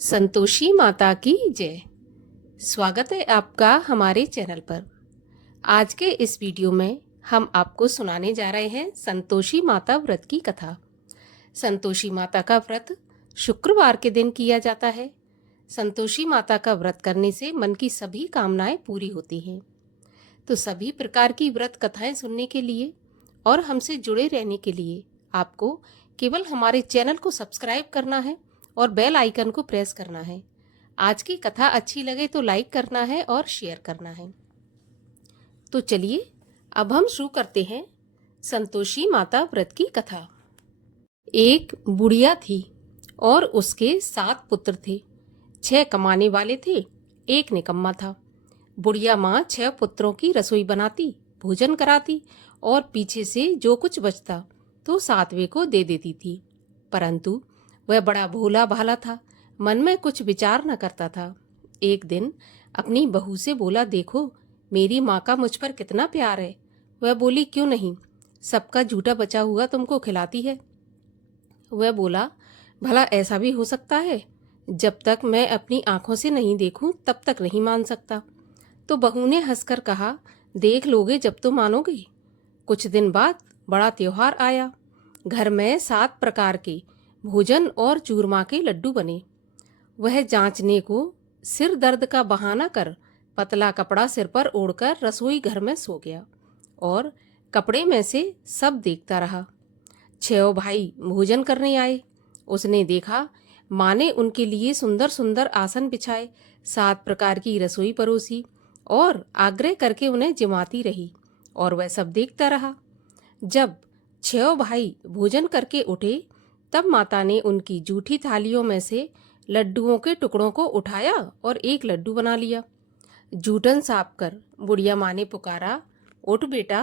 संतोषी माता की जय। स्वागत है आपका हमारे चैनल पर। आज के इस वीडियो में हम आपको सुनाने जा रहे हैं संतोषी माता व्रत की कथा। संतोषी माता का व्रत शुक्रवार के दिन किया जाता है। संतोषी माता का व्रत करने से मन की सभी कामनाएं पूरी होती हैं। तो सभी प्रकार की व्रत कथाएं सुनने के लिए और हमसे जुड़े रहने के लिए आपको केवल हमारे चैनल को सब्सक्राइब करना है और बेल आइकन को प्रेस करना है। आज की कथा अच्छी लगे तो लाइक करना है और शेयर करना है। तो चलिए अब हम शुरू करते हैं संतोषी माता व्रत की कथा। एक बुढ़िया थी और उसके 7 पुत्र थे। 6 कमाने वाले थे, एक निकम्मा था। बुढ़िया माँ 6 पुत्रों की रसोई बनाती, भोजन कराती और पीछे से जो कुछ बचता तो 7वें को दे देती थी। परंतु वह बड़ा भोला भाला था, मन में कुछ विचार न करता था। एक दिन अपनी बहू से बोला, देखो मेरी माँ का मुझ पर कितना प्यार है। वह बोली, क्यों नहीं, सबका झूठा बचा हुआ तुमको खिलाती है। वह बोला, भला ऐसा भी हो सकता है? जब तक मैं अपनी आंखों से नहीं देखूं तब तक नहीं मान सकता। तो बहू ने हंसकर कहा, देख लोगे जब तो मानोगे। कुछ दिन बाद बड़ा त्योहार आया। घर में 7 प्रकार के भोजन और चूरमा के लड्डू बने। वह जांचने को सिर दर्द का बहाना कर पतला कपड़ा सिर पर ओढ़कर रसोई घर में सो गया और कपड़े में से सब देखता रहा। 6 भाई भोजन करने आए। उसने देखा माँ ने उनके लिए सुंदर सुंदर आसन बिछाए, 7 प्रकार की रसोई परोसी और आग्रह करके उन्हें जिमाती रही और वह सब देखता रहा। जब 6 भाई भोजन करके उठे तब माता ने उनकी जूठी थालियों में से लड्डुओं के टुकड़ों को उठाया और एक लड्डू बना लिया। जूठन साफ कर बुढ़िया माँ ने पुकारा, उठ बेटा,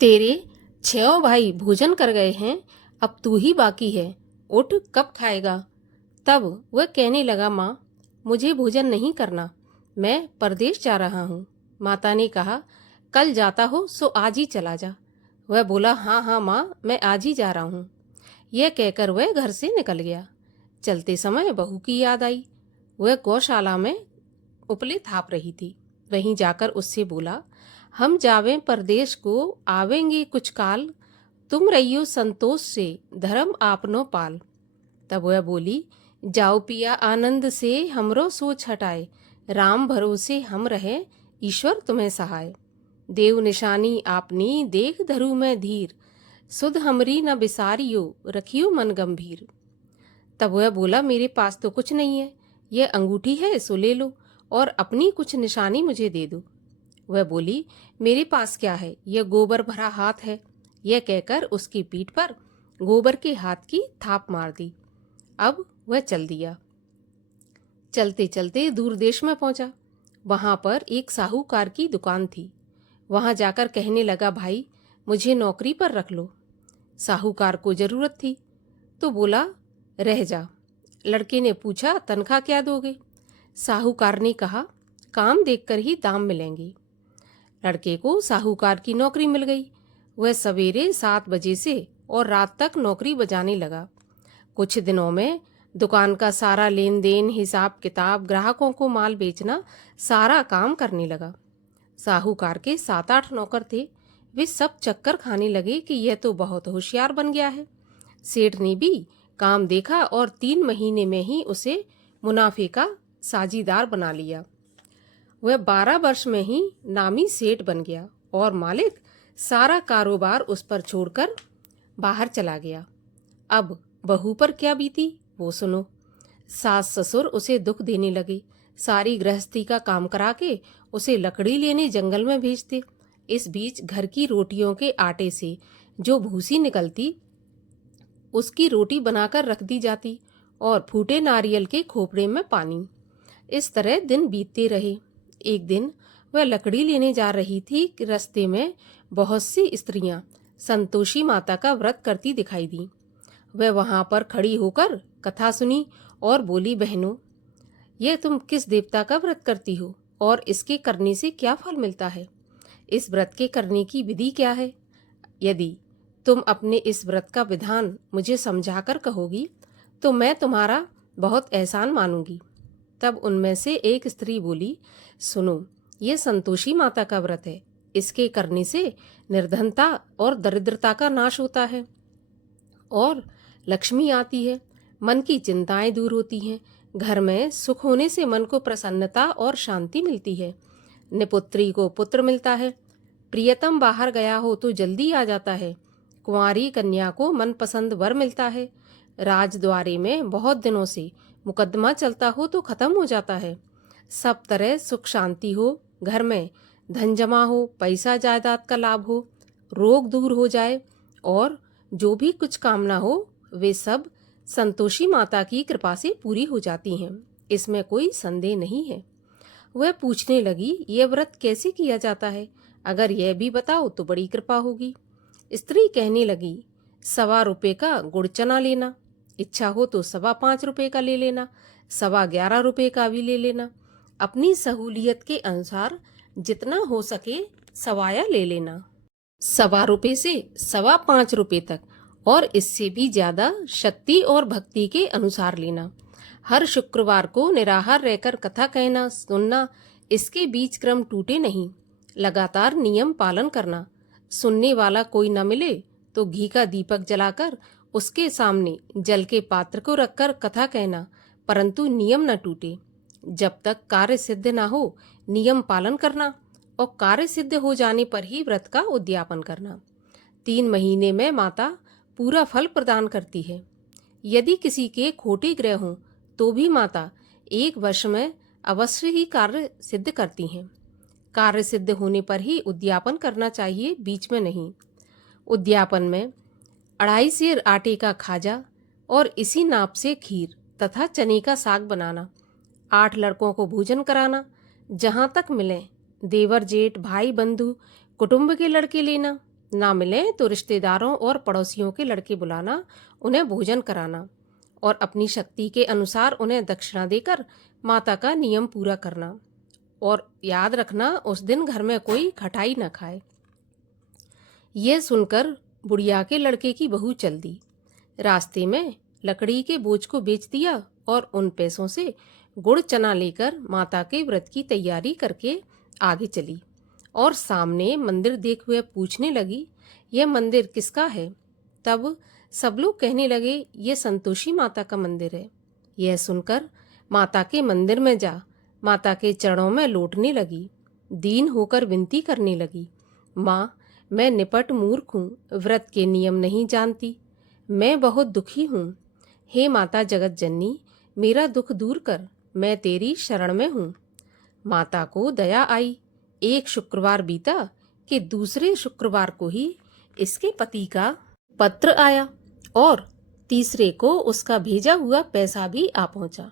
तेरे 6 भाई भोजन कर गए हैं, अब तू ही बाकी है, उठ, कब खाएगा? तब वह कहने लगा, माँ मुझे भोजन नहीं करना, मैं परदेश जा रहा हूँ। माता ने कहा, कल जाता हो सो आज ही चला जा। वह बोला, हाँ हाँ माँ, मैं आज ही जा रहा हूँ। यह कहकर वह घर से निकल गया। चलते समय बहू की याद आई। वह गौशाला में उपले थाप रही थी। वहीं जाकर उससे बोला, हम जावें परदेश को, आवेंगे कुछ काल, तुम रहियो संतोष से, धर्म आपनो पाल। तब वह बोली, जाओ पिया आनंद से, हमरो सोच हटाए, राम भरोसे हम रहे, ईश्वर तुम्हें सहाय। देव निशानी आपनी, देख धरू में धीर, सुध हमरी न बिसारियो, रखियो मन गंभीर। तब वह बोला, मेरे पास तो कुछ नहीं है, यह अंगूठी है सो ले लो और अपनी कुछ निशानी मुझे दे दो। वह बोली, मेरे पास क्या है, यह गोबर भरा हाथ है। यह कहकर उसकी पीठ पर गोबर के हाथ की थाप मार दी। अब वह चल दिया। चलते चलते दूर देश में पहुंचा। वहां पर एक साहूकार की दुकान थी। वहां जाकर कहने लगा, भाई मुझे नौकरी पर रख लो। साहूकार को जरूरत थी तो बोला, रह जा। लड़के ने पूछा, तनख्वाह क्या दोगे? साहूकार ने कहा, काम देखकर ही दाम मिलेंगे। लड़के को साहूकार की नौकरी मिल गई। वह सवेरे 7 बजे से और रात तक नौकरी बजाने लगा। कुछ दिनों में दुकान का सारा लेन देन, हिसाब किताब, ग्राहकों को माल बेचना, सारा काम करने लगा। साहूकार के 7-8 नौकर थे। वे सब चक्कर खाने लगे कि यह तो बहुत होशियार बन गया है। सेठ ने भी काम देखा और 3 महीने में ही उसे मुनाफे का साझीदार बना लिया। वह 12 वर्ष में ही नामी सेठ बन गया और मालिक सारा कारोबार उस पर छोड़कर बाहर चला गया। अब बहू पर क्या बीती वो सुनो। सास ससुर उसे दुख देने लगे। सारी गृहस्थी का काम करा के उसे लकड़ी लेने जंगल में भेजते। इस बीच घर की रोटियों के आटे से जो भूसी निकलती उसकी रोटी बनाकर रख दी जाती और फूटे नारियल के खोपड़े में पानी। इस तरह दिन बीतते रहे। एक दिन वह लकड़ी लेने जा रही थी कि रास्ते में बहुत सी स्त्रियां संतोषी माता का व्रत करती दिखाई दी। वह वहां पर खड़ी होकर कथा सुनी और बोली, बहनों यह तुम किस देवता का व्रत करती हो और इसके करने से क्या फल मिलता है? इस व्रत के करने की विधि क्या है? यदि तुम अपने इस व्रत का विधान मुझे समझाकर कहोगी तो मैं तुम्हारा बहुत एहसान मानूंगी। तब उनमें से एक स्त्री बोली, सुनो, ये संतोषी माता का व्रत है। इसके करने से निर्धनता और दरिद्रता का नाश होता है और लक्ष्मी आती है। मन की चिंताएं दूर होती हैं। घर में सुख होने से मन को प्रसन्नता और शांति मिलती है। निपुत्री को पुत्र मिलता है। प्रियतम बाहर गया हो तो जल्दी आ जाता है। कुंवारी कन्या को मनपसंद वर मिलता है। राजद्वारे में बहुत दिनों से मुकदमा चलता हो तो खत्म हो जाता है। सब तरह सुख शांति हो, घर में धन जमा हो, पैसा जायदाद का लाभ हो, रोग दूर हो जाए और जो भी कुछ कामना हो वे सब संतोषी माता की कृपा से पूरी हो जाती हैं। इसमें कोई संदेह नहीं है। वह पूछने लगी, ये व्रत कैसे किया जाता है? अगर यह भी बताओ तो बड़ी कृपा होगी। स्त्री कहने लगी, 1.25 का गुड़ चना लेना, इच्छा हो तो 5.25 का ले लेना, 11.25 का भी ले लेना। अपनी सहूलियत के अनुसार जितना हो सके सवाया ले लेना। 1.25 से 5.25 तक और इससे भी ज्यादा शक्ति और भक्ति के अनुसार लेना। हर शुक्रवार को निराहार रहकर कथा कहना सुनना, इसके बीच क्रम टूटे नहीं। लगातार नियम पालन करना। सुनने वाला कोई न मिले तो घी का दीपक जलाकर उसके सामने जल के पात्र को रखकर कथा कहना, परंतु नियम न टूटे। जब तक कार्य सिद्ध न हो नियम पालन करना और कार्य सिद्ध हो जाने पर ही व्रत का उद्यापन करना। 3 महीने में माता पूरा फल प्रदान करती है। यदि किसी के खोटे ग्रह हों तो भी माता 1 वर्ष में अवश्य ही कार्य सिद्ध करती हैं। कार्य सिद्ध होने पर ही उद्यापन करना चाहिए, बीच में नहीं। उद्यापन में 2.5 सेर आटे का खाजा और इसी नाप से खीर तथा चने का साग बनाना। 8 लड़कों को भोजन कराना। जहाँ तक मिले देवर जेठ भाई बंधु कुटुंब के लड़के लेना। ना मिले तो रिश्तेदारों और पड़ोसियों के लड़के बुलाना, उन्हें भोजन कराना और अपनी शक्ति के अनुसार उन्हें दक्षिणा देकर माता का नियम पूरा करना। और याद रखना, उस दिन घर में कोई खटाई न खाए। यह सुनकर बुढ़िया के लड़के की बहू चल दी। रास्ते में लकड़ी के बोझ को बेच दिया और उन पैसों से गुड़ चना लेकर माता के व्रत की तैयारी करके आगे चली और सामने मंदिर देख हुए पूछने लगी, यह मंदिर किसका है? तब सब लोग कहने लगे, यह संतोषी माता का मंदिर है। यह सुनकर माता के मंदिर में जा माता के चरणों में लौटने लगी। दीन होकर विनती करने लगी, माँ, मैं निपट मूर्ख हूँ, व्रत के नियम नहीं जानती, मैं बहुत दुखी हूँ। हे माता जगत जननी, मेरा दुख दूर कर, मैं तेरी शरण में हूँ। माता को दया आई। एक शुक्रवार बीता कि दूसरे शुक्रवार को ही इसके पति का पत्र आया और तीसरे को उसका भेजा हुआ पैसा भी आ पहुंचा।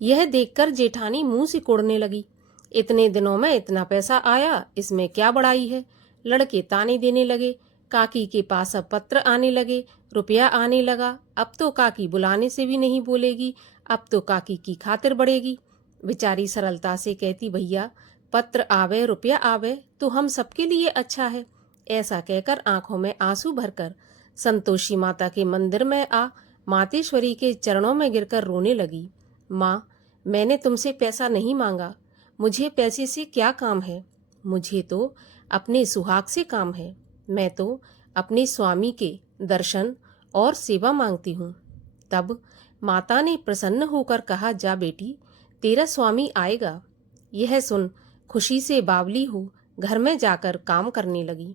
यह देखकर जेठानी मुंह सिकोड़ने लगी, इतने दिनों में इतना पैसा आया, इसमें क्या बड़ाई है? लड़के ताने देने लगे। काकी के पास अब पत्र आने लगे, रुपया आने लगा। अब तो काकी बुलाने से भी नहीं बोलेगी, अब तो काकी की खातिर बढ़ेगी। बेचारी सरलता से कहती, भैया पत्र आवे रुपया आवे तो हम सबके लिए अच्छा है। ऐसा कहकर आंखों में आंसू भरकर संतोषी माता के मंदिर में आ मातेश्वरी के चरणों में गिरकर रोने लगी। माँ, मैंने तुमसे पैसा नहीं मांगा, मुझे पैसे से क्या काम है? मुझे तो अपने सुहाग से काम है। मैं तो अपने स्वामी के दर्शन और सेवा मांगती हूँ। तब माता ने प्रसन्न होकर कहा, जा बेटी, तेरा स्वामी आएगा। यह सुन खुशी से बावली हो घर में जाकर काम करने लगी।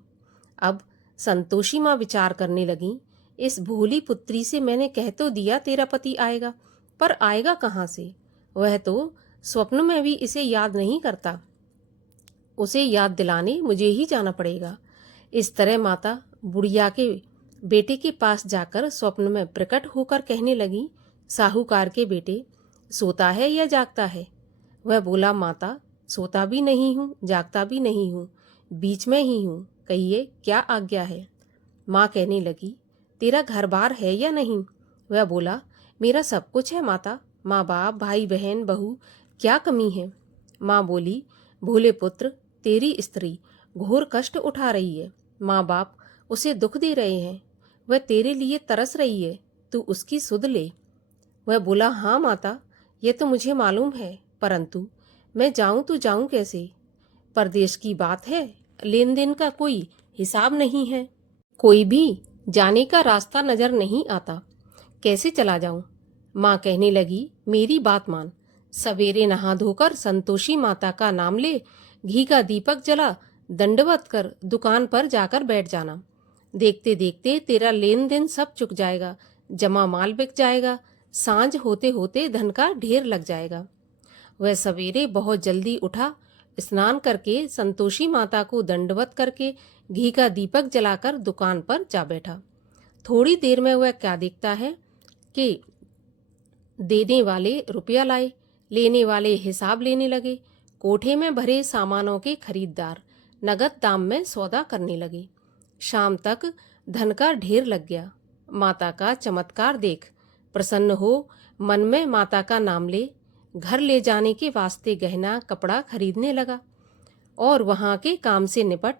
अब संतोषी माँ विचार करने लगी, इस भोली पुत्री से मैंने कह तो दिया तेरा पति आएगा, पर आएगा कहाँ से? वह तो स्वप्न में भी इसे याद नहीं करता। उसे याद दिलाने मुझे ही जाना पड़ेगा। इस तरह माता बुढ़िया के बेटे के पास जाकर स्वप्न में प्रकट होकर कहने लगी, साहूकार के बेटे, सोता है या जागता है? वह बोला, माता, सोता भी नहीं हूँ, जागता भी नहीं हूँ, बीच में ही हूँ, कहिए क्या आज्ञा है? माँ कहने लगी, तेरा घर बार है या नहीं? वह बोला, मेरा सब कुछ है माता, माँ बाप भाई बहन बहू, क्या कमी है? माँ बोली, भोले पुत्र, तेरी स्त्री घोर कष्ट उठा रही है। माँ बाप उसे दुख दे रहे हैं, वह तेरे लिए तरस रही है, तू उसकी सुध ले। वह बोला, हाँ माता, ये तो मुझे मालूम है, परंतु मैं जाऊं तो जाऊं कैसे? परदेश की बात है, लेन देन का कोई हिसाब नहीं है, कोई भी जाने का रास्ता नजर नहीं आता, कैसे चला जाऊं? माँ कहने लगी, मेरी बात मान, सवेरे नहा धोकर संतोषी माता का नाम ले, घी का दीपक जला, दंडवत कर दुकान पर जाकर बैठ जाना। देखते देखते तेरा लेन देन सब चुक जाएगा, जमा माल बिक जाएगा, सांझ होते होते धन का ढेर लग जाएगा। वह सवेरे बहुत जल्दी उठा, स्नान करके संतोषी माता को दंडवत करके घी का दीपक जलाकर दुकान पर जा बैठा। थोड़ी देर में वह क्या देखता है कि देने वाले रुपया लाए, लेने वाले हिसाब लेने लगे। कोठे में भरे सामानों के खरीददार नगद दाम में सौदा करने लगे। शाम तक धन का ढेर लग गया। माता का चमत्कार देख प्रसन्न हो मन में माता का नाम ले, घर ले जाने के वास्ते गहना कपड़ा खरीदने लगा और वहाँ के काम से निपट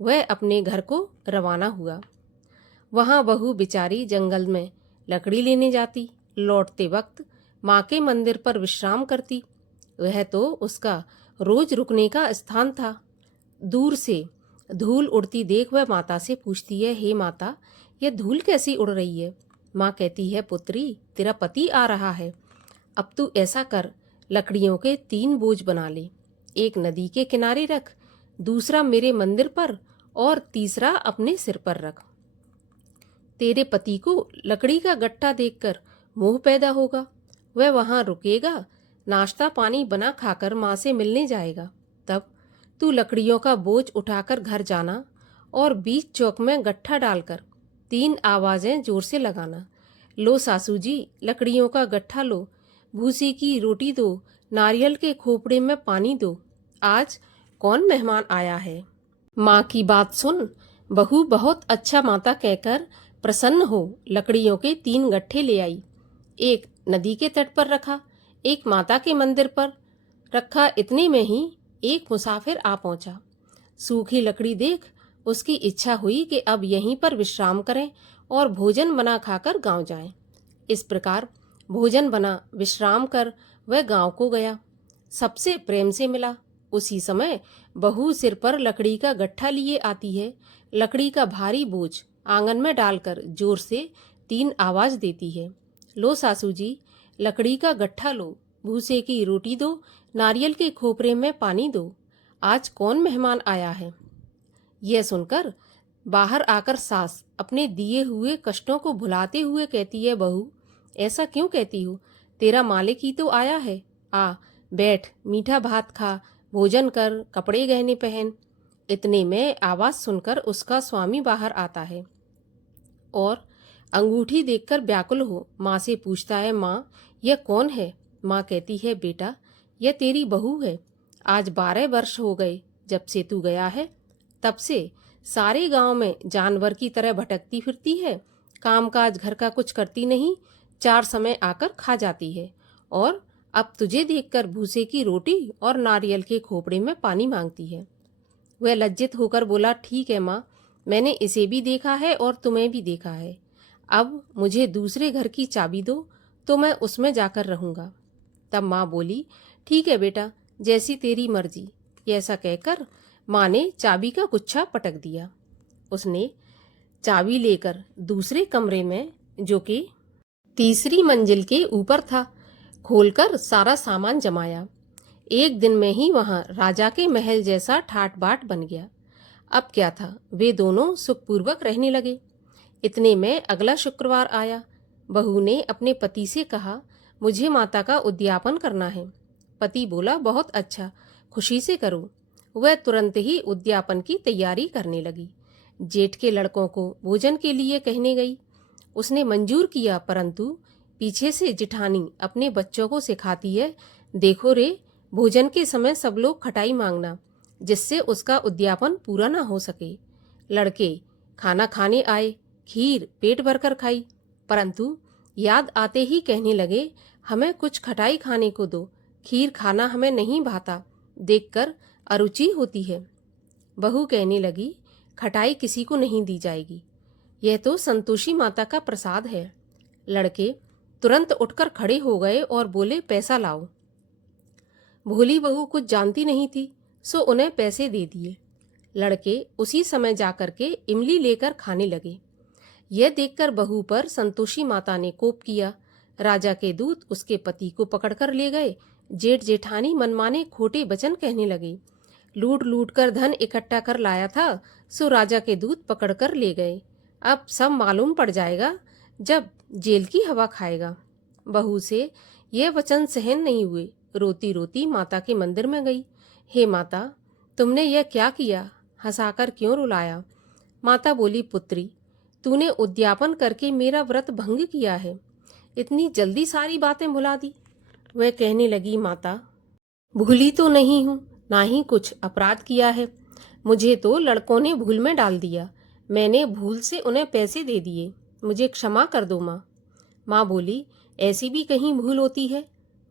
वह अपने घर को रवाना हुआ। वहाँ बहू बिचारी जंगल में लकड़ी लेने जाती, लौटते वक्त माँ के मंदिर पर विश्राम करती। वह तो उसका रोज रुकने का स्थान था। दूर से धूल उड़ती देख वह माता से पूछती है, हे माता, यह धूल कैसी उड़ रही है? माँ कहती है, पुत्री, तेरा पति आ रहा है। अब तू ऐसा कर, लकड़ियों के 3 बोझ बना ले, एक नदी के किनारे रख, दूसरा मेरे मंदिर पर और तीसरा अपने सिर पर रख। तेरे पति को लकड़ी का गट्ठा देखकर मोह पैदा होगा, वह वहां रुकेगा, नाश्ता पानी बना खाकर माँ से मिलने जाएगा। तब तू लकड़ियों का बोझ उठाकर घर जाना और बीच चौक में गट्ठा डालकर 3 आवाजें जोर से लगाना, लो सासू जी, लकड़ियों का गट्ठा लो, भूसी की रोटी दो, नारियल के खोपड़े में पानी दो, आज कौन मेहमान आया है। माँ की बात सुन बहू बहुत अच्छा माता कहकर प्रसन्न हो लकड़ियों के 3 गट्ठे ले आई। एक नदी के तट पर रखा, एक माता के मंदिर पर रखा। इतने में ही एक मुसाफिर आ पहुंचा। सूखी लकड़ी देख उसकी इच्छा हुई कि अब यहीं पर विश्राम करें और भोजन बना खाकर गांव जाएं। इस प्रकार भोजन बना विश्राम कर वह गांव को गया। सबसे प्रेम से मिला। उसी समय बहू सिर पर लकड़ी का गट्ठा लिए आती है। लकड़ी का भारी बोझ आंगन में डालकर जोर से 3 आवाज देती है, लो सासू जी, लकड़ी का गट्ठा लो, भूसे की रोटी दो, नारियल के खोपरे में पानी दो, आज कौन मेहमान आया है। यह सुनकर बाहर आकर सास अपने दिए हुए कष्टों को भुलाते हुए कहती है, बहू, ऐसा क्यों कहती हो? तेरा मालिक ही तो आया है। आ बैठ, मीठा भात खा, भोजन कर, कपड़े गहने पहन। इतने में आवाज सुनकर उसका स्वामी बाहर आता है और अंगूठी देखकर व्याकुल हो माँ से पूछता है, माँ, यह कौन है? माँ कहती है, बेटा, यह तेरी बहू है। आज 12 वर्ष हो गए जब से तू गया है, तब से सारे गांव में जानवर की तरह भटकती फिरती है, कामकाज घर का कुछ करती नहीं, 4 समय आकर खा जाती है और अब तुझे देखकर भूसे की रोटी और नारियल के खोपड़े में पानी मांगती है। वह लज्जित होकर बोला, ठीक है माँ, मैंने इसे भी देखा है और तुम्हें भी देखा है। अब मुझे दूसरे घर की चाबी दो तो मैं उसमें जाकर रहूँगा। तब माँ बोली, ठीक है बेटा, जैसी तेरी मर्जी। ऐसा कहकर माँ ने चाबी का गुच्छा पटक दिया। उसने चाबी लेकर दूसरे कमरे में, जो कि तीसरी मंजिल के ऊपर था, खोलकर सारा सामान जमाया। एक दिन में ही वहां राजा के महल जैसा ठाट बाट बन गया। अब क्या था, वे दोनों सुखपूर्वक रहने लगे। इतने में अगला शुक्रवार आया। बहू ने अपने पति से कहा, मुझे माता का उद्यापन करना है। पति बोला, बहुत अच्छा, खुशी से करो। वह तुरंत ही उद्यापन की तैयारी करने लगी। जेठ के लड़कों को भोजन के लिए कहने गई। उसने मंजूर किया, परंतु पीछे से जिठानी अपने बच्चों को सिखाती है, देखो रे, भोजन के समय सब लोग खटाई मांगना, जिससे उसका उद्यापन पूरा ना हो सके। लड़के खाना खाने आए, खीर पेट भरकर खाई, परंतु याद आते ही कहने लगे, हमें कुछ खटाई खाने को दो, खीर खाना हमें नहीं भाता, देखकर अरुचि होती है। बहू कहने लगी, खटाई किसी को नहीं दी जाएगी, यह तो संतोषी माता का प्रसाद है। लड़के तुरंत उठकर खड़े हो गए और बोले, पैसा लाओ। भोली बहू कुछ जानती नहीं थी, सो उन्हें पैसे दे दिए। लड़के उसी समय जाकर के इमली लेकर खाने लगे। यह देखकर बहू पर संतोषी माता ने कोप किया। राजा के दूत उसके पति को पकड़कर ले गए। जेठ जेठानी मनमाने खोटे वचन कहने लगे। लूट लूट कर धन इकट्ठा कर लाया था, सो राजा के दूत पकड़कर ले गए। अब सब मालूम पड़ जाएगा जब जेल की हवा खाएगा। बहू से यह वचन सहन नहीं हुए। रोती रोती माता के मंदिर में गई। हे माता, तुमने यह क्या किया? हंसाकर क्यों रुलाया? माता बोली, पुत्री, तूने उद्यापन करके मेरा व्रत भंग किया है। इतनी जल्दी सारी बातें भुला दी। वह कहने लगी, माता, भूली तो नहीं हूँ, ना ही कुछ अपराध किया है। मुझे तो लड़कों ने भूल में डाल दिया। मैंने भूल से उन्हें पैसे दे दिए। मुझे क्षमा कर दो माँ। माँ बोली, ऐसी भी कहीं भूल होती है?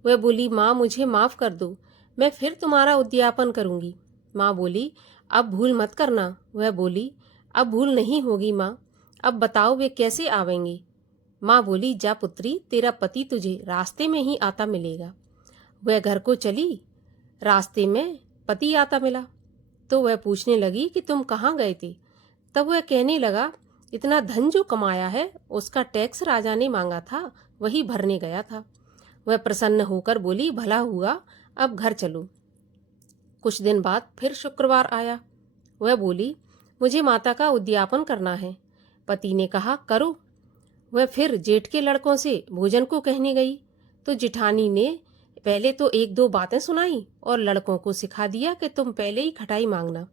वह बोली, माँ, मुझे माफ़ कर दो, मैं फिर तुम्हारा उद्यापन करूँगी। माँ बोली, अब भूल मत करना। वह बोली, अब भूल नहीं होगी माँ। अब बताओ वे कैसे आवेंगे? माँ बोली, जा पुत्री, तेरा पति तुझे रास्ते में ही आता मिलेगा। वह घर को चली। रास्ते में पति आता मिला तो वह पूछने लगी कि तुम कहाँ गए थे? तब वह कहने लगा, इतना धन जो कमाया है उसका टैक्स राजा ने मांगा था, वही भरने गया था। वह प्रसन्न होकर बोली, भला हुआ, अब घर चलो। कुछ दिन बाद फिर शुक्रवार आया। वह बोली, मुझे माता का उद्यापन करना है। पति ने कहा, करो। वह फिर जेठ के लड़कों से भोजन को कहने गई तो जेठानी ने पहले तो एक दो बातें सुनाई और लड़कों को सिखा दिया कि तुम पहले ही खटाई मांगना।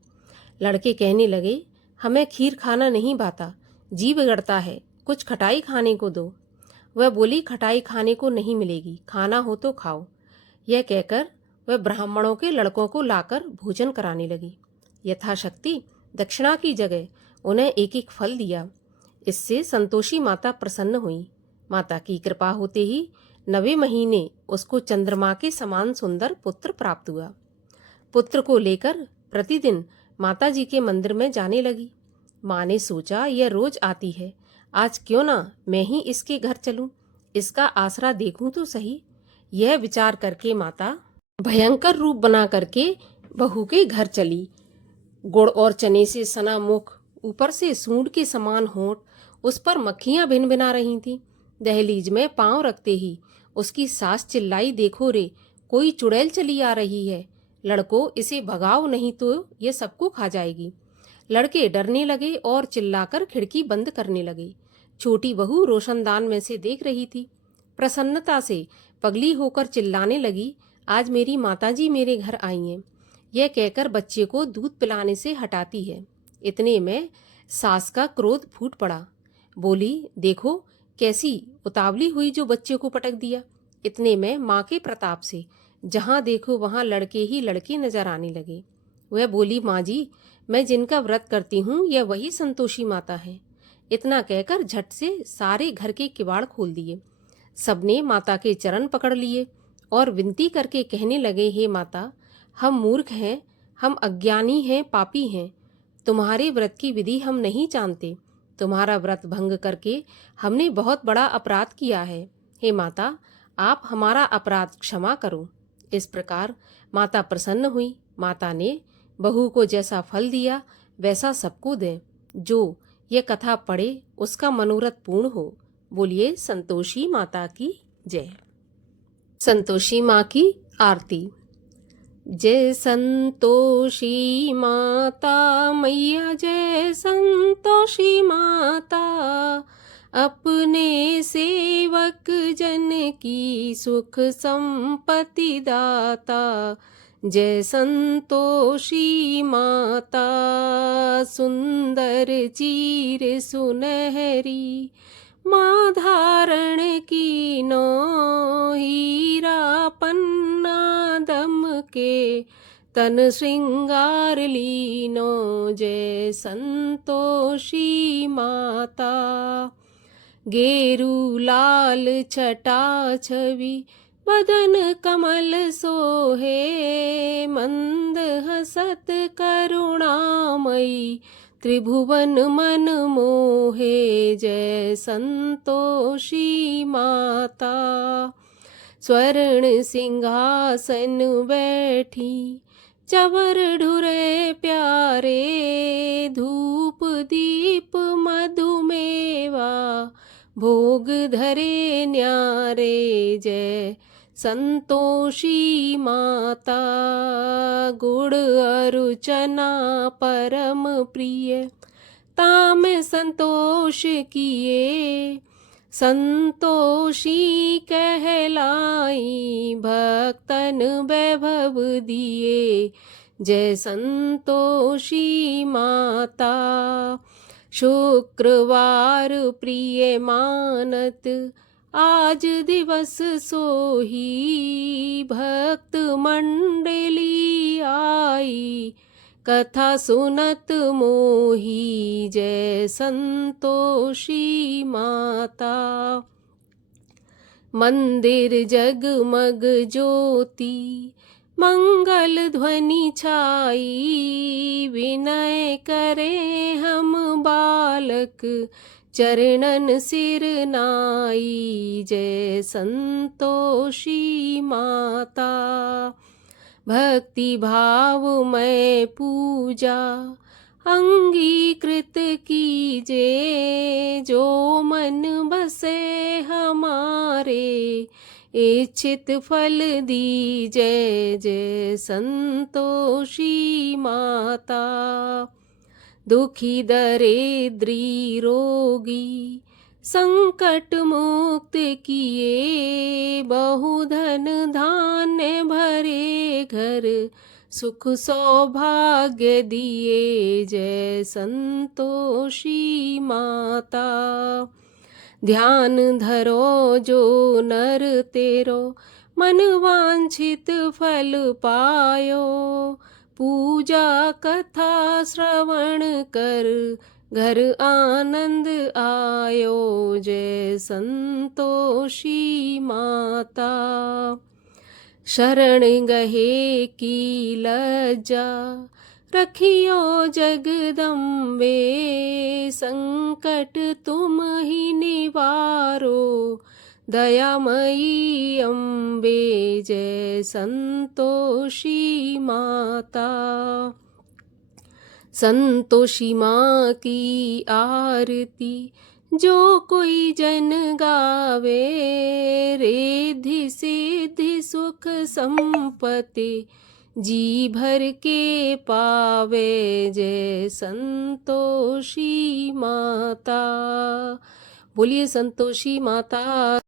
लड़के कहने लगे, हमें खीर खाना नहीं भाता, जी बिगड़ता है, कुछ खटाई खाने को दो। वह बोली, खटाई खाने को नहीं मिलेगी, खाना हो तो खाओ। यह कहकर वह ब्राह्मणों के लड़कों को लाकर भोजन कराने लगी। यथाशक्ति दक्षिणा की जगह उन्हें एक एक फल दिया। इससे संतोषी माता प्रसन्न हुई। माता की कृपा होते ही 9वें महीने उसको चंद्रमा के समान सुंदर पुत्र प्राप्त हुआ। पुत्र को लेकर प्रतिदिन माता जी के मंदिर में जाने लगी। माँ ने सोचा, यह रोज आती है, आज क्यों ना मैं ही इसके घर चलूं, इसका आसरा देखूं तो सही। यह विचार करके माता भयंकर रूप बना करके बहू के घर चली। गुड़ और चने से सना मुख, ऊपर से सूंड के समान होंठ, उस पर मक्खियां भिन भिना रही थीं। दहलीज में पांव रखते ही उसकी सास चिल्लाई, देखो रे, कोई चुड़ैल चली आ रही है, लड़को इसे भगाओ नहीं तो ये सबको खा जाएगी। लड़के डरने लगे और चिल्लाकर खिड़की बंद करने लगे। छोटी बहू रोशनदान में से देख रही थी। प्रसन्नता से पगली होकर चिल्लाने लगी, आज मेरी माताजी मेरे घर आई हैं। यह कहकर बच्चे को दूध पिलाने से हटाती है। इतने में सास का क्रोध फूट पड़ा। बोली, देखो कैसी उतावली हुई जो बच्चे को पटक दिया। इतने में माँ के प्रताप से जहाँ देखो वहाँ लड़के ही लड़के नजर आने लगे। वह बोली, माँ जी, मैं जिनका व्रत करती हूँ यह वही संतोषी माता है। इतना कहकर झट से सारे घर के किवाड़ खोल दिए। सबने माता के चरण पकड़ लिए और विनती करके कहने लगे, हे माता, हम मूर्ख हैं, हम अज्ञानी हैं, पापी हैं। तुम्हारे व्रत की विधि हम नहीं जानते। तुम्हारा व्रत भंग करके हमने बहुत बड़ा अपराध किया है। हे माता, आप हमारा अपराध क्षमा करो। इस प्रकार माता प्रसन्न हुई। माता ने बहू को जैसा फल दिया वैसा सबको दें। जो ये कथा पढ़े उसका मनोरथ पूर्ण हो। बोलिए संतोषी माता की जय। संतोषी माँ की आरती। जय संतोषी माता मैया, जय संतोषी माता, अपने सेवक जन की सुख संपत्ति दाता। जय संतोषी माता, सुंदर चीर सुनहरी, माँ धारण कीनो, हीरा पन्ना दम के, तन श्रृंगार लीनो। जय संतोषी माता, गेरू लाल छटा छवि, बदन कमल सोहे, मंद हसत करुणामयी, त्रिभुवन मन मोहे जय संतोषी माता। स्वर्ण सिंहासन बैठी चवर ढुरे प्यारे, धूप दीप मधुमेवा भोग धरे न्यारे जय संतोषी माता। गुड़ अरुचना परम प्रिय ताम संतोष किए, संतोषी कहलाई भक्तन वैभव दिए जय संतोषी माता। शुक्रवार प्रिय मानत आज दिवस सोही, भक्त मंडली आई कथा सुनत मोही जय संतोषी माता। मंदिर जगमग ज्योति मंगल ध्वनि छाई, विनय करे हम बालक चरणन सिर नाई जय संतोषी माता। भक्ति भाव में पूजा अंगीकृत कीजे, जो मन बसे हमारे इच्छित फल दीजे जय संतोषी माता। दुखी दरिद्री रोगी संकट मुक्त किए, बहुधन धान्य भरे घर सुख सौभाग्य दिए जय संतोषी माता। ध्यान धरो जो नर तेरो, मन वांछित फल पायो, पूजा कथा श्रवण कर घर आनंद आयो जय संतोषी माता। शरण गहे की लज्जा रखियो जगदम्बे, संकट तुम ही निवारो दयामयी अम्बे जय संतोषी माता। संतोषी माँ की आरती जो कोई जन गावे, रिद्धि सिद्धि सुख संपत्ति जी भर के पावे जय संतोषी माता। बोलिए संतोषी माता।